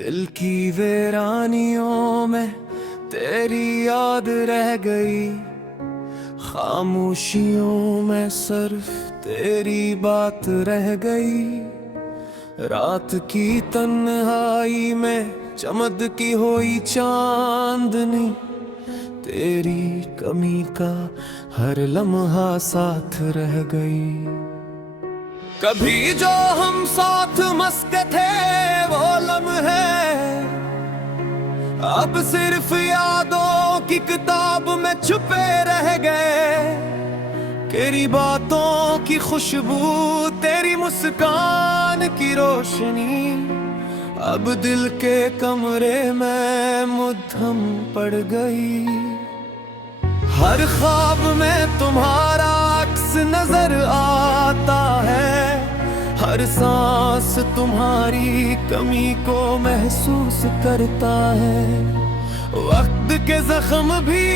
दिल की वीरानियों में तेरी याद रह गई, खामोशियों में सिर्फ तेरी बात रह गई। रात की तन्हाई में चमकती हुई चांदनी, तेरी कमी का हर लम्हा साथ रह गई। कभी जो हम साथ मस्त थे वो लम्हे अब सिर्फ यादों की किताब में छुपे रह गए। तेरी बातों की खुशबू, तेरी मुस्कान की रोशनी अब दिल के कमरे में मुद्दम पड़ गई। हर ख्वाब में तुम्हारा अक्स नजर आता है, हर सांस तुम्हारी कमी को महसूस करता है। वक्त के जख्म भी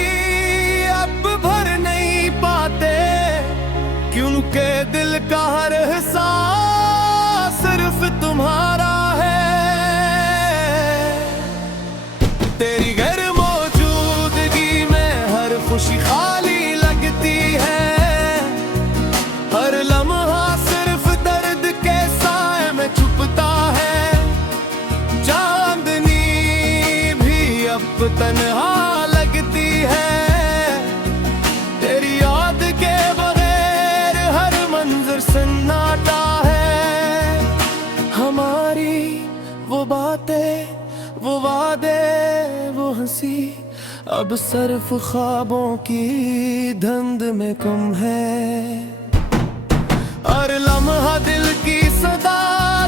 अब भर नहीं पाते, क्योंकि दिल का हर हिस्सा सिर्फ तुम्हारा है। तेरी गैर मौजूदगी में हर खुशी खाली लगती है, हर लम्हा सिर्फ दर्द के साए में छुपता है। चांदनी भी अब तन्हा लगती है, तेरी याद के बगैर हर मंजर सन्नाटा है। हमारी वो बातें, वो वादे, वो हंसी अब सिर्फ ख्वाबों की धुंध में गुम है। हर लम्हा दिल की सदा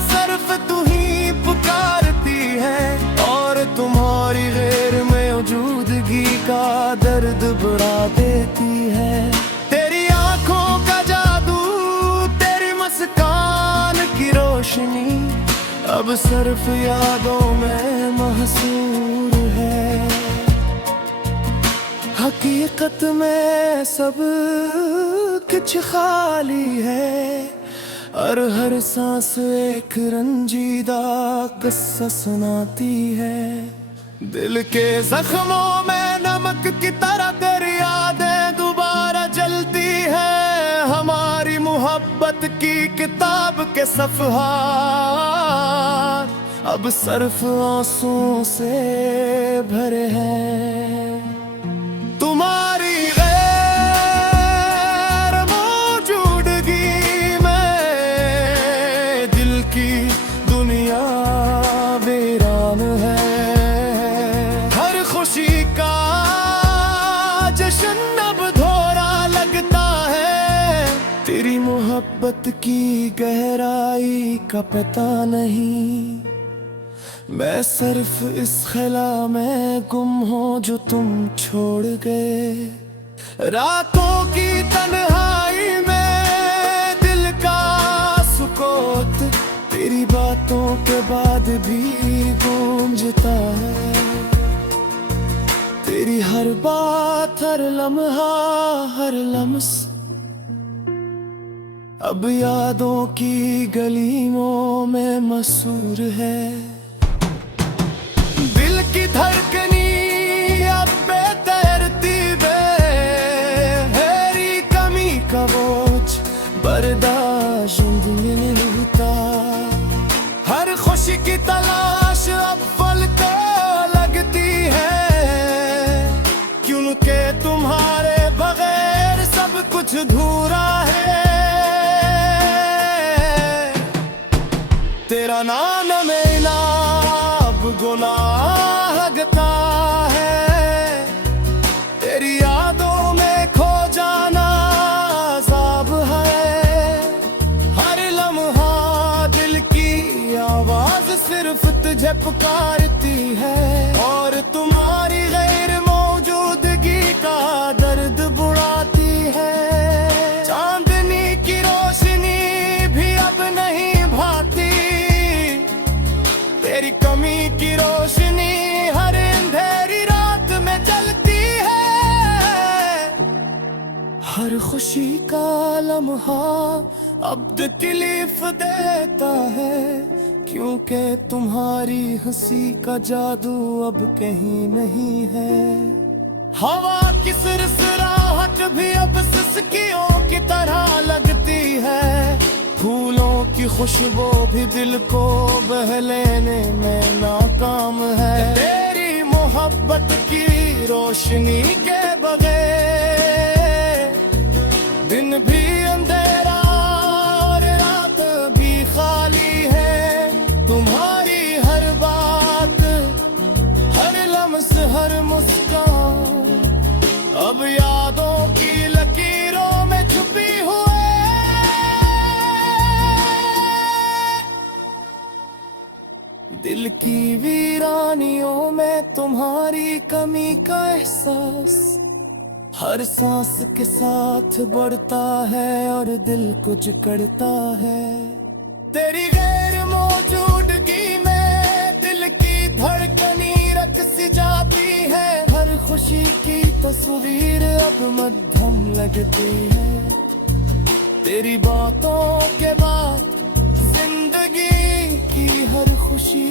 सिर्फ तू ही पुकारती है, और तुम्हारी गैर मौजूदगी का दर्द बढ़ा देती है। तेरी आंखों का जादू, तेरी मुस्कान की रोशनी अब सिर्फ यादों में महसूर है। हकीकत में सब कुछ खाली है, और हर सांस एक रंजीदा किस्सा सुनाती है। दिल के जख्मों में नमक की तरह तेरी यादें दोबारा जलती है। हमारी मोहब्बत की किताब के सफ़हा अब सिर्फ आंसुओं से भरे हैं। तुम्हारी गैर मौजूदगी में दिल की दुनिया वीरान है। हर खुशी का जश्न अब धोरा लगता है, तेरी मोहब्बत की गहराई का पता नहीं। मैं सिर्फ इस ख्याल में गुम हूँ जो तुम छोड़ गए। रातों की तन्हाई में दिल का सुकूत तेरी बातों के बाद भी गूंजता है। तेरी हर बात, हर लम्हा, हर लम्स अब यादों की गलियों में मशहूर है। दिल की धड़कनी अब बेतरतीब है, कमी का बोझ बर्दाश्त नहीं होता। हर खुशी की तलाश अब पल को लगती है, क्योंकि तुम्हारे बगैर सब कुछ अधूरा है। तेरा नाम मेरा अब गुनाह लगता है, तेरी यादों में खो जाना अज़ाब है। हर लम्हा दिल की आवाज सिर्फ तुझे पुकारती है, और तुम्हारी गैर मौजूदगी का दर्द बुढ़ाती है। चांदनी की रोशनी भी अब नहीं भाती, तेरी कमी की रोशनी हर अंधेरी रात में जलती है। हर खुशी का लम्हा अब तकलीफ देता है, क्योंकि तुम्हारी हंसी का जादू अब कहीं नहीं है। हवा की सिरसराहट भी अब सिसकियों की तरह लगती है, फूलों की खुशबू भी दिल को बहलाने में नाकाम है। तेरी मोहब्बत की रोशनी के बगैर दिन भी अंधेरा और रात भी खाली है। तुम्हारी हर बात, हर लम्स, हर मुस्कान अब यादों की लकीरों में छुपी हुई। दिल की वीरानियों में तुम्हारी कमी का एहसास हर सांस के साथ बढ़ता है और दिल को जकड़ता है। तेरी गैर मौजूदगी में दिल की धड़कनी रक़्स जाती है, हर खुशी की तस्वीर अब मध्यम लगती है। तेरी बातों के बाद जिंदगी की हर खुशी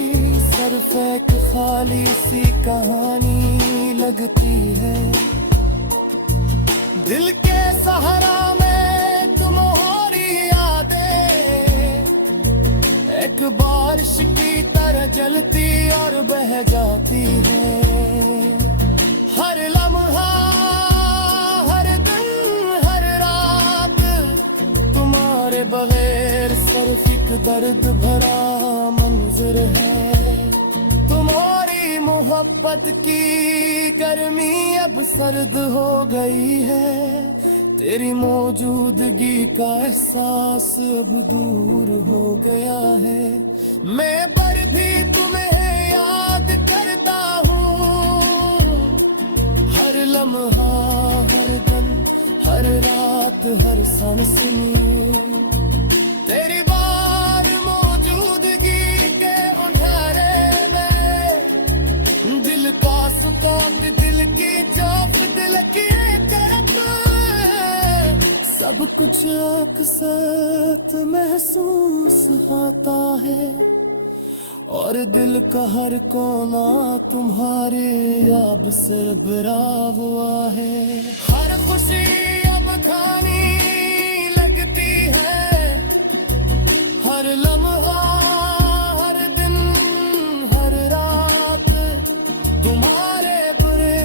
सिर्फ एक खाली सी कहानी लगती है। दिल के सहारा में तुम्हारी यादें एक बारिश की तरह जलती और बह जाती है। हर लम्हा, हर दिन, हर रात तुम्हारे बगैर सिर्फ एक दर्द भरा मंजर है। तुम्हारी मोहब्बत की गर्मी अब सर्द हो गई है, तेरी मौजूदगी का एहसास अब दूर हो गया है। मैं पर भी तुम्हें याद करता हूँ, हर लम्हा, हर दिन, हर रात, हर सांस में तेरी बार मौजूदगी के अंधेरे में दिल का सुकून, दिल की चौक, दिल की तरफ सब कुछ अक्सर महसूस होता है और दिल का हर कोना तुम्हारे याद से भरा हुआ है। हर खुशी अब खानी लगती है, हर लम्हा, हर दिन, हर रात तुम्हारे बुरे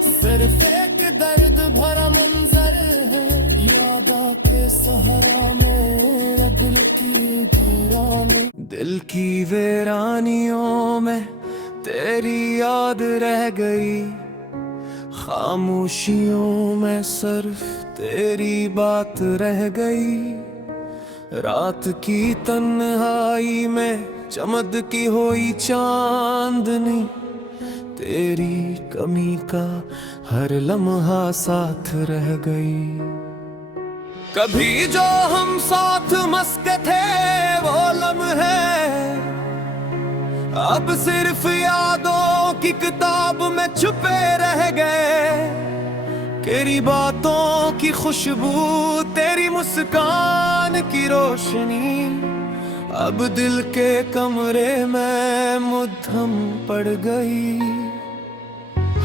सिर्फ एक दर्द भरा मंजर है। यादा के सहारा में दिल की वीरानी, दिल की वीरानियों में तेरी याद रह गई। खामोशियों में सिर्फ तेरी बात रह गई। रात की तन्हाई में चमकती हुई चांदनी, तेरी कमी का हर लम्हा साथ रह गई। कभी जो हम साथ मस्त थे वो लम्हे अब सिर्फ यादों की किताब में छुपे रह गए। तेरी बातों की खुशबू, तेरी मुस्कान की रोशनी अब दिल के कमरे में मुद्दम पड़ गई।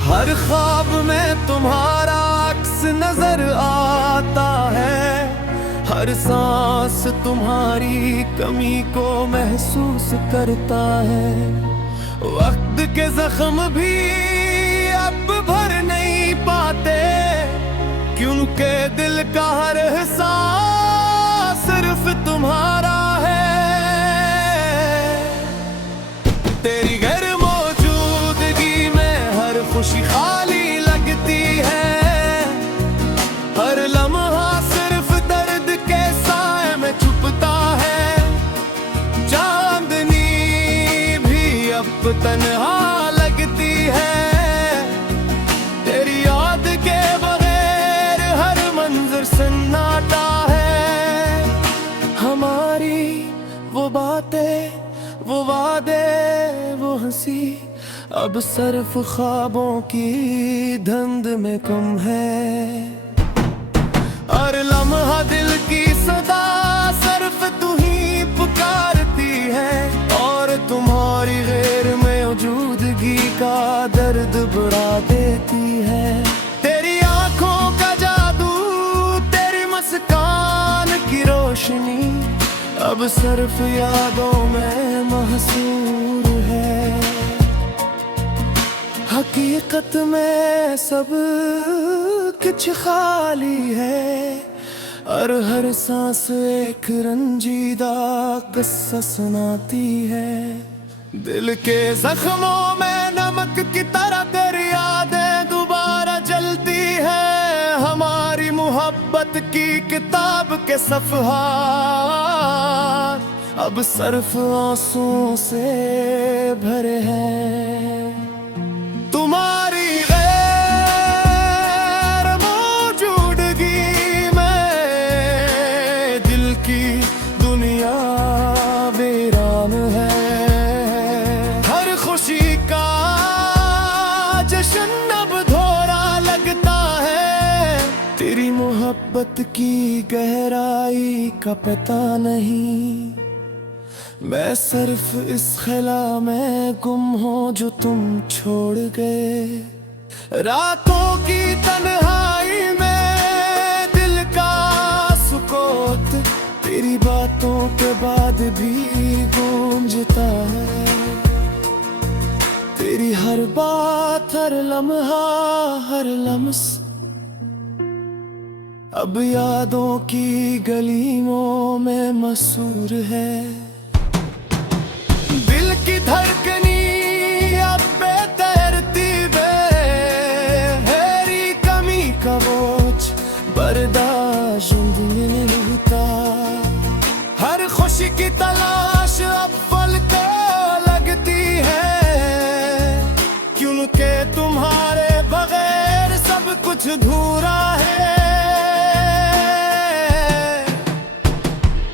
हर ख्वाब में तुम्हारा अक्स नजर आता है, हर सांस तुम्हारी कमी को महसूस करता है। वक्त के जख्म भी अब भर नहीं पाते, क्योंकि दिल का हर एहसास सिर्फ तुम्हारा है। तेरी गैर मौजूदगी में हर खुशी खाली लगती है, हर लम्हा सिर्फ दर्द के साए में छुपता है। चांदनी भी अब तन्हा लगती है, तेरी याद के बगैर हर मंजर सन्नाटा है। हमारी वो बातें, वो वादे, वो हंसी अब सिर्फ ख्वाबों की धुंध में कम है। हर लम्हा दिल की सदा सिर्फ तू ही पुकारती है, और तुम्हारी गैर में वजूदगी का दर्द बढ़ा देती है। तेरी आंखों का जादू, तेरी मुस्कान की रोशनी अब सिर्फ यादों में महसूर है। हकीकत में सब कुछ खाली है, और हर सांस एक रंजीदा किस्सा सुनाती है। दिल के जख्मों में नमक की तरह तेरी यादें दोबारा जलती है। हमारी मोहब्बत की किताब के सफ़हात अब सिर्फ आंसुओं से भरे हैं। तुम्हारी गैर मौजूदगी में दिल की दुनिया वीरान है। हर खुशी का जश्न अब धोरा लगता है। तेरी मोहब्बत की गहराई का पता नहीं। मैं सिर्फ इस ख्याल में गुम हूँ जो तुम छोड़ गए। रातों की तन्हाई में दिल का सुकूत तेरी बातों के बाद भी गूंजता है। तेरी हर बात, हर लम्हा, हर लम्स अब यादों की गलियों में मशहूर है। दिल की धड़कनी अब बेतरतीब है। कमी का बोझ बर्दाश्त नहीं होता। हर खुशी की तलाश अब पल को लगती है, क्योंकि तुम्हारे बगैर सब कुछ अधूरा है।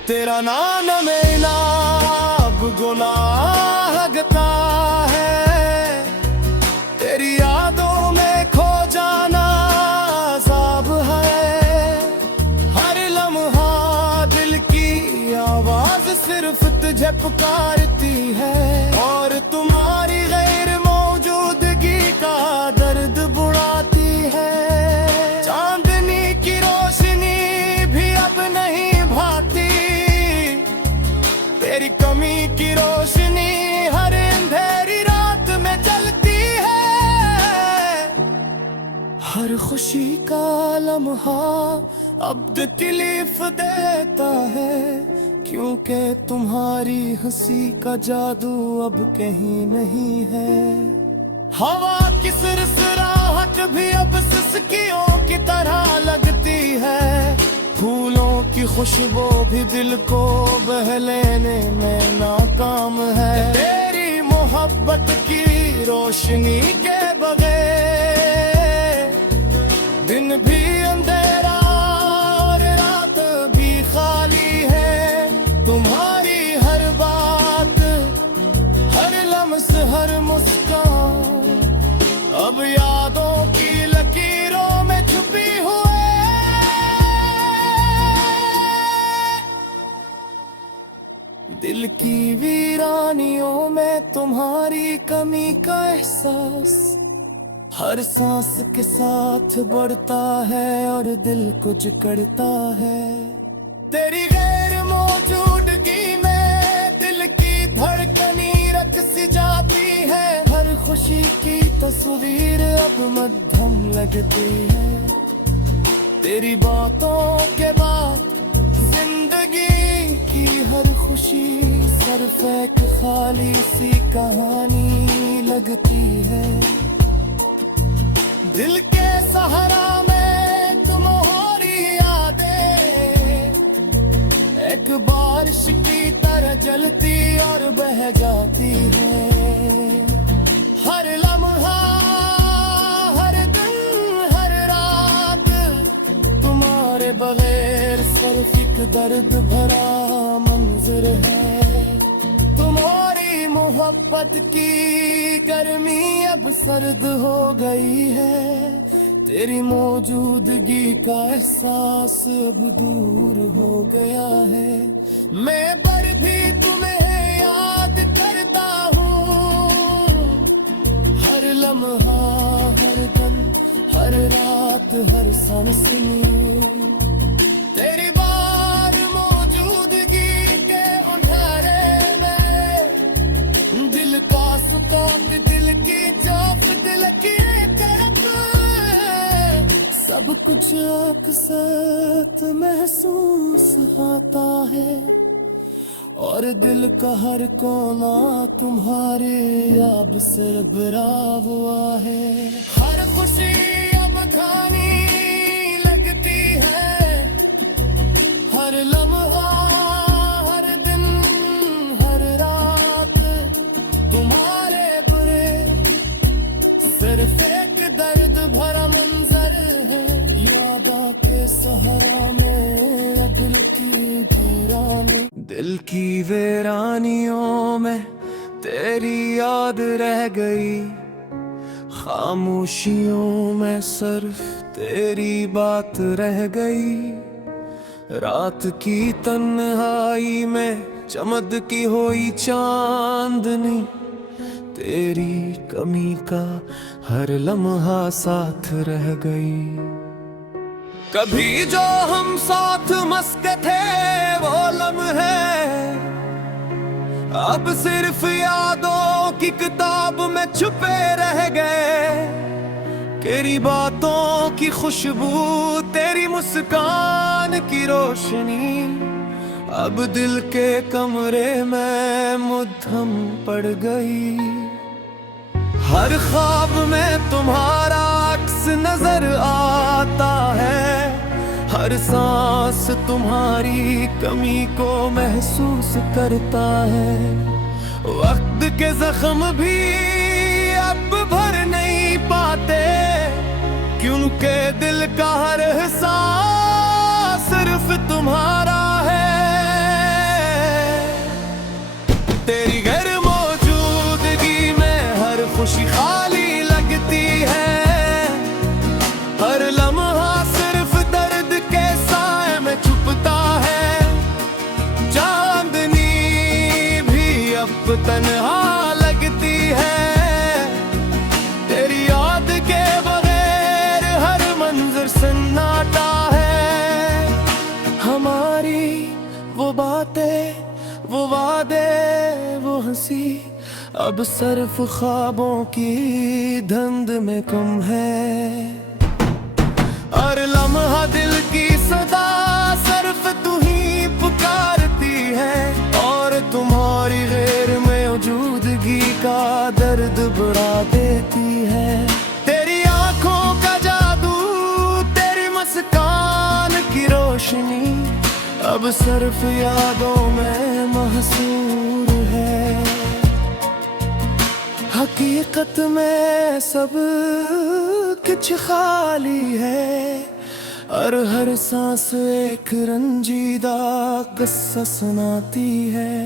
तेरा नाम में ना अब गुनाह लगता है। तेरी यादों में खो जाना अज़ाब है। हर लम्हा दिल की आवाज सिर्फ तुझे पुकारती है, और तुम्हारी गैर मौजूदगी का दर्द बुढ़ाती है। चांदनी की रोशनी भी अब नहीं भाती। तेरी कमी की रोशनी हर अंधेरी रात में जलती है। हर खुशी का लम्हा अब तकलीफ देता है, क्योंकि तुम्हारी हंसी का जादू अब कहीं नहीं है। हवा की सिरसिराहट भी अब सिसकियों की तरह लगती है। फूलों की खुशबू भी दिल को बहलाने में नाकाम है। तेरी मोहब्बत की रोशनी के बगैर दिन भी अंधेरा और रात भी खाली है। तुम्हारी हर बात, हर लम्स, हर मुस्कान अब यादों की लकीरों में छुपी हुई। दिल की वीरानियों में तुम्हारी कमी का एहसास हर सांस के साथ बढ़ता है, और दिल को जकड़ता है। तेरी गैर मौजूदगी में दिल की धड़कनी रख सी जाती है। हर खुशी की तस्वीर अब मध्यम लगती है। तेरी बातों के बाद जिंदगी की हर खुशी सिर्फ एक खाली सी कहानी लगती है। दिल के सहारा में तुम्हारी यादें एक बारिश की तरह जलती और बह जाती है। हर लम्हा, हर दिन, हर रात तुम्हारे बगैर सिर्फ एक दर्द भरा मंजर है। तुम्हारी मोहब्बत की गर्मी अब सर्द हो गई है, तेरी मौजूदगी का एहसास अब दूर हो गया है। मैं पर भी तुम्हें याद करता हूँ, हर लम्हा, हर दम, हर रात, हर सनसनी। तेरी बार मौजूदगी के अंधेरे में दिल का सुकून, दिल की चौक, दिल की तरफ सब कुछ अक्सर महसूस होता है, और दिल का हर कोना तुम्हारे याद से भरा हुआ है। हर खुशी अब खानी लगती है, हर लम्हा, हर दिन, हर रात तुम्हारे बुरे सिर्फ एक दर्द भरा मंजर है। याद आके सहारा में दिल की वीरानी, दिल की वीरानियों में तेरी याद रह गई, खामोशियों में सिर्फ तेरी बात रह गई। रात की तन्हाई में चमकती हुई चांदनी, तेरी कमी का हर लम्हा साथ रह गई। कभी जो हम साथ मस्त थे वो लम्हे अब सिर्फ यादों की किताब में छुपे रह गए। तेरी बातों की खुशबू, तेरी मुस्कान की रोशनी अब दिल के कमरे में मुद्दम पड़ गई। हर ख्वाब में तुम्हारा अक्स नजर आता है, हर सांस तुम्हारी कमी को महसूस करता है। वक्त के जख्म भी अब भर नहीं पाते, क्योंकि दिल का हर एहसास सिर्फ तुम्हारा है। तेरी गैर मौजूदगी में हर खुशी खाली लगती है, हर लम्हा सिर्फ दर्द के साए में छुपता है। चांदनी भी अब तन्हा लगती है, तेरी याद के बगैर हर मंजर सन्नाटा है। हमारी वो बातें, वो वादे, वो हंसी अब सिर्फ ख्वाबों की धुंध में कम है। और लम्हा दिल की सदा सिर्फ तू ही पुकारती है, और तुम्हारी गैर मौजूदगी का दर्द बढ़ा देती है। तेरी आंखों का जादू, तेरी मुस्कान की रोशनी अब सिर्फ यादों में महसूर है। हकीकत में सब कुछ खाली है, और हर सांस एक रंजीदा किस्सा सुनाती है।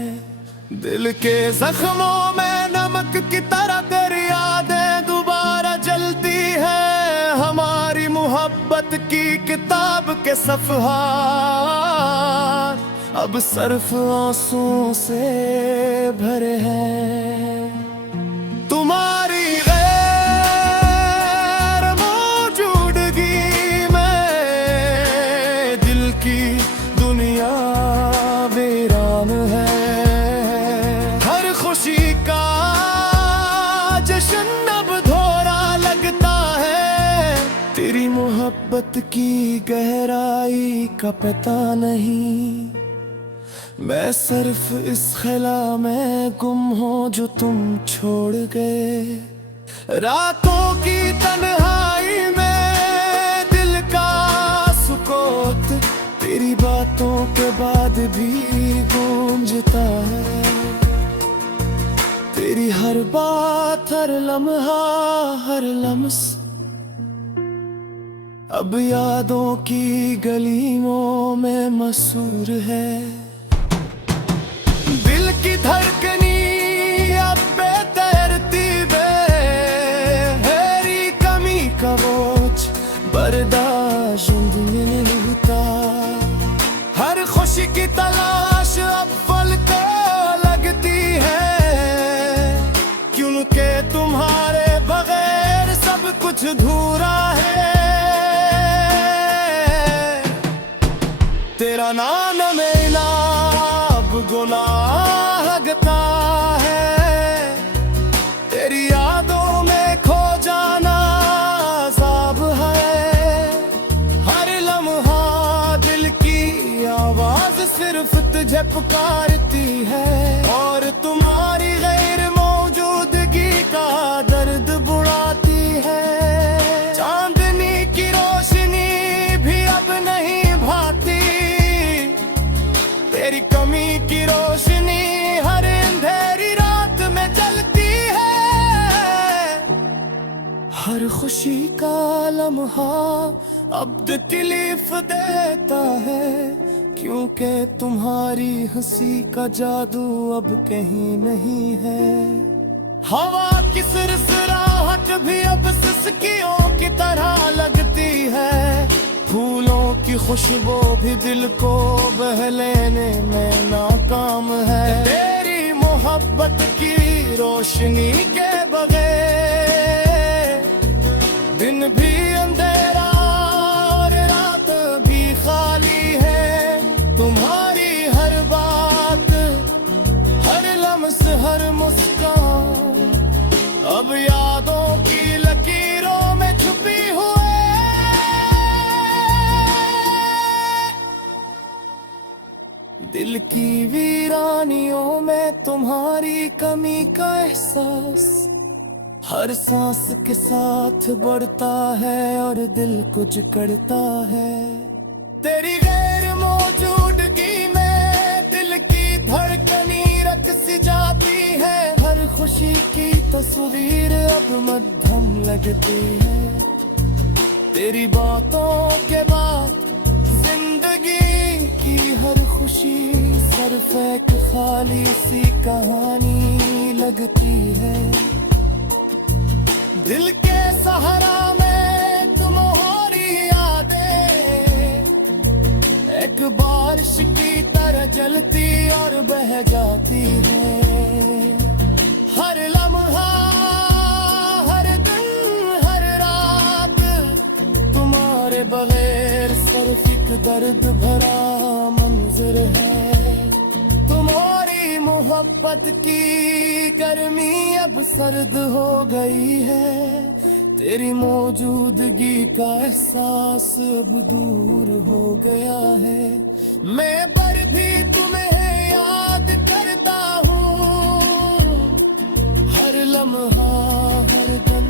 दिल के जख्मों में नमक की तरह तेरी यादें दोबारा जलती है। हमारी मोहब्बत की किताब के सफ़हा अब सिर्फ आंसुओं से भरे हैं। तुम्हारी गैर मौजूदगी में दिल की दुनिया वीरान है। हर खुशी का जश्न अब धोरा लगता है, तेरी मोहब्बत की गहराई का पता नहीं। मैं सिर्फ इस ख्याल में गुम हूँ जो तुम छोड़ गए। रातों की तन्हाई में दिल का सुकून तेरी बातों के बाद भी गूंजता है। तेरी हर बात, हर लम्हा, हर लम्स अब यादों की गलियों में मशहूर है। दिल की धड़कनी अब जिंदगी में लूटा। हर खुशी की तलाश अब पल को लगती है, क्योंकि तुम्हारे बगैर सब कुछ अधूरा है। तेरा नाम में ना अब गुनाह लगता है, तेरी यादों में खो जाना अज़ाब है। हर लम्हा दिल की आवाज सिर्फ तुझे पुकारती है, और तुम्हारी गैर मौजूदगी का दर्द बुढ़ाती है। चांदनी की रोशनी भी अब नहीं भाती, तेरी कमी की रोशनी हर अंधेरी रात में जलती है। हर खुशी का लम्हा अब तकलीफ देता है, क्योंकि तुम्हारी हंसी का जादू अब कहीं नहीं है। हवा की सरसराहट भी अब सिसकियों की तरह लगती है, फूलों की खुशबू भी दिल को बहलाने में नाकाम है। तेरी मोहब्बत की रोशनी के बगैर दिन भी अंधेरा और रात भी खाली है। तुम्हारी हर बात, हर लम्स, हर मुस्कान अब यादों की लकीरों में छुपी हुई। दिल की वीरानियों में तुम्हारी कमी का एहसास हर सांस के साथ बढ़ता है और दिल कुछ करता है। तेरी गैर मौजूदगी में दिल की धड़कनी रक़्स जाती है, हर खुशी की तस्वीर अब मध्यम लगती है। तेरी बातों के बाद जिंदगी की हर खुशी सिर्फ एक खाली सी कहानी लगती है। दिल के सहारा में तुम्हारी यादें एक बारिश की तरह जलती और बह जाती है। हर लम्हा, हर दिन, हर रात तुम्हारे बगैर सिर्फ एक दर्द भरा मंजर है। तुम्हारी मोहब्बत की गर्मी अब सर्द हो गई है, तेरी मौजूदगी का एहसास अब दूर हो गया है। मैं पर भी तुम्हें याद करता हूँ, हर लम्हा, हर दिन,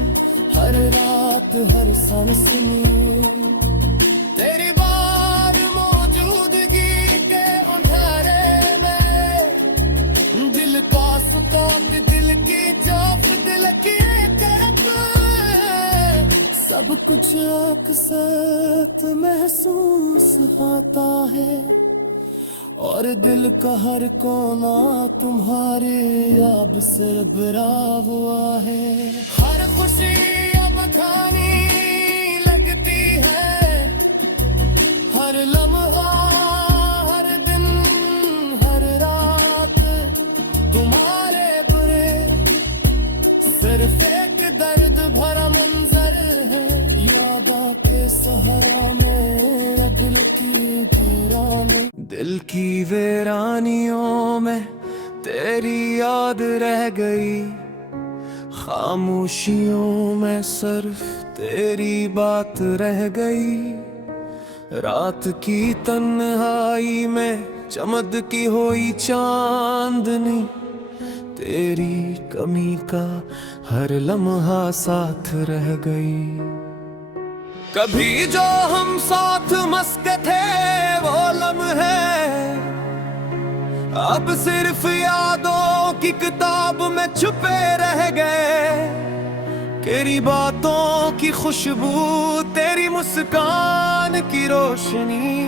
हर रात, हर सनसनी तेरी बार मौजूदगी के अंधेरे में दिल का सुकून, दिल की चौक, दिल की तरफ सब कुछ अक्सर महसूस होता है, और दिल का हर कोना तुम्हारे याद से भरा हुआ है। हर खुशी अब खानी लगती है, हर लम्हा, हर दिन, हर रात तुम्हारे बुरे सिर्फ एक दर्द भरा मंजर है। यादा के सहारा में दिल की वीरानी, दिल की वीरानियों में तेरी याद रह गई। खामोशियों में सिर्फ तेरी बात रह गई। रात की तन्हाई में चमकती हुई चांदनी, तेरी कमी का हर लम्हा साथ रह गई। कभी जो हम साथ मस्त थे वो लम्हे अब सिर्फ यादों की किताब में छुपे रह गए। तेरी बातों की खुशबू, तेरी मुस्कान की रोशनी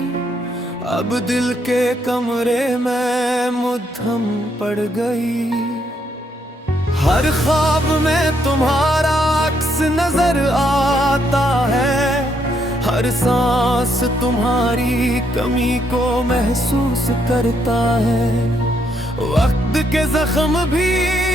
अब दिल के कमरे में मुद्दम पड़ गई। हर ख्वाब में तुम्हारा अक्स नजर आता है, हर हर सांस तुम्हारी कमी को महसूस करता है। वक्त के जख्म भी